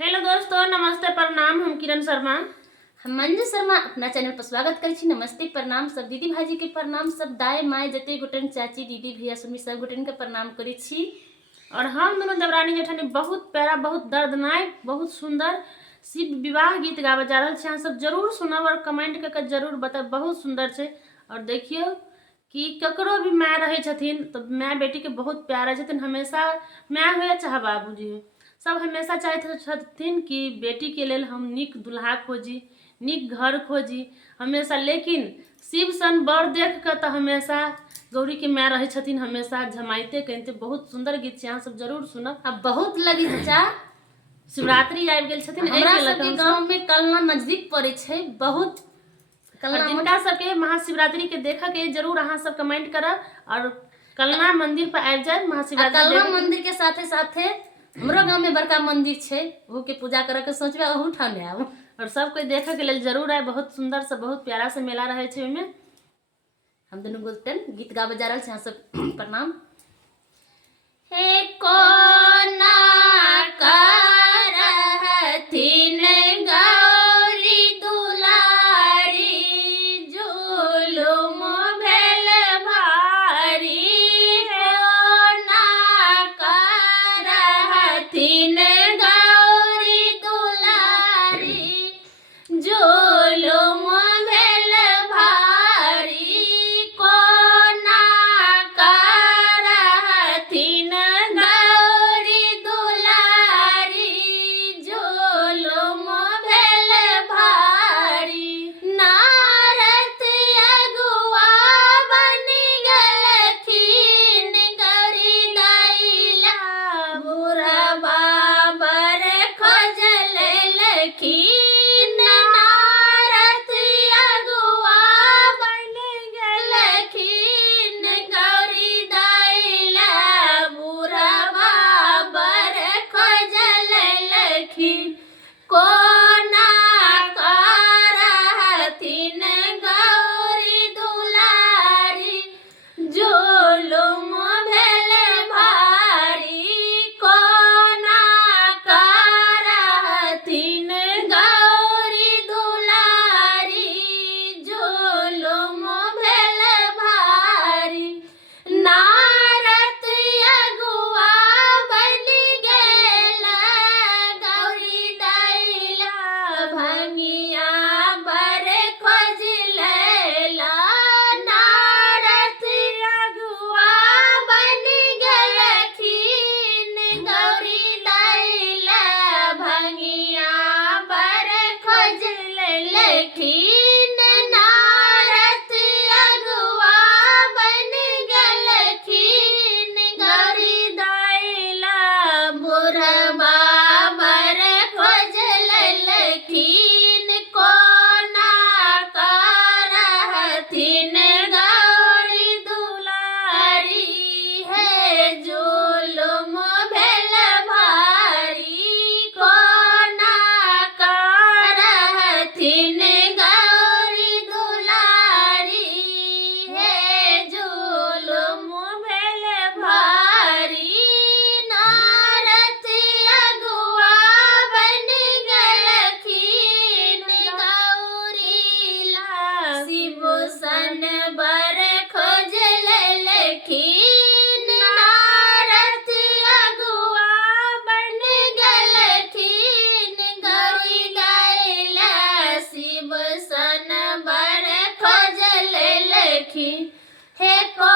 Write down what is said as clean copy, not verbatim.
Hello दोस्तों, नमस्ते प्रणाम। हम किरण शर्मा, हम मंजू शर्मा अपना चैनल पर स्वागत करै छी। नमस्ते प्रणाम सब दीदी भाजी के प्रणाम, सब दाई माय जते गोटन चाची दीदी भैया सुमी सब गोटन के प्रणाम करै छी। और हम दोनों देवरानी जेठानी बहुत प्यारा, बहुत दर्दनाक, बहुत सुंदर शिव विवाह गीत गावे जा रहल छी। अहाँ सब जरूर सुनब और कमेंट करके जरूर बताब, बहुत सुंदर छे। और देखियो कि ककरो भी माय रहे छथिन तो माय बेटी के बहुत प्यारा छथिन। हमेशा माय हुए चाहे बाबूजी हो, सब हमेशा चाहते छथिन कि बेटी के लेल हम नीक दुल्हा खोजी, नीक घर खोजी हमेशा। लेकिन शिव सन बर देख कर तो हमेशा गौरी के माय रहे छथिन हमेशा झमाइते कहते। बहुत सुंदर गीत छे, अहाँ सब जरूर सुनब। अब बहुत लगीचा शिवरात्रि आबि गेल छथिन, हमरा सबके गांव में कलना नजदीक पड़े छे। बहुत कलना जिनका सबके महाशिवरात्रि के देखा के जरूर अहाँ सब कमेंट करब और कलना मंदिर पर आबि जाए महाशिवरात्रि। कलना मंदिर के साथे साथे हमरो गांव में बड़का मंदिर छे, वो के पूजा करे के सोचबे ओहू ठाने आऊ और सब कोई देखे के लेल जरूर आए। बहुत सुंदर से बहुत प्यारा से मेला रहे छे। ओइमे हम दोनों गोटन गीत गावे जा रहल छी। अहाँ सब प्रणाम। हे कोना करहथिन गौरी दुलारी, जुलुम भेल भारी। कोना करहथिन गौरी दुलारी, जुलुम भेल भारी। कोना करहथिन गौरी दुलारी, जुलुम भेल भारी। नारद अगुआ बनि गेलखिन, गौरी दैला बुढ़बा बर खोज लेलखिन। नारद अगुआ बनि गेलखिन, गौरी दैला बुढ़बा बर खोज लेलखिन। कोना करहथिन गौरी दुलारी, जुलुम भेल भारी। कोना करहथिन गौरी दुलारी, जुलुम भेल भारी। नारद अगुआ बनि गेल, गौरी दैला भंगिया बर खोज लेला। नारद अगुआ बनि गेलखिन, गौरी दैला भंगिया बर खोज लेलखिन। नारद अगुआ बनि गेलखिन, गौरी दैला बुढ़बा बर खोज लेलखिन। कोना करहथिन गौरी दुलारी, हे जुलुम भेल भारी। कोना करहथिन गौरी दुलारी, हे जुलुम भेल भारी। नारद अगुआ बनि गेलखिन, गौरी ला शिव सन बर खोज लेलखिन। नारद अगुआ बनि गेलखिन, गौरी दैला शिव सन बर खोज लेलखिन। हे को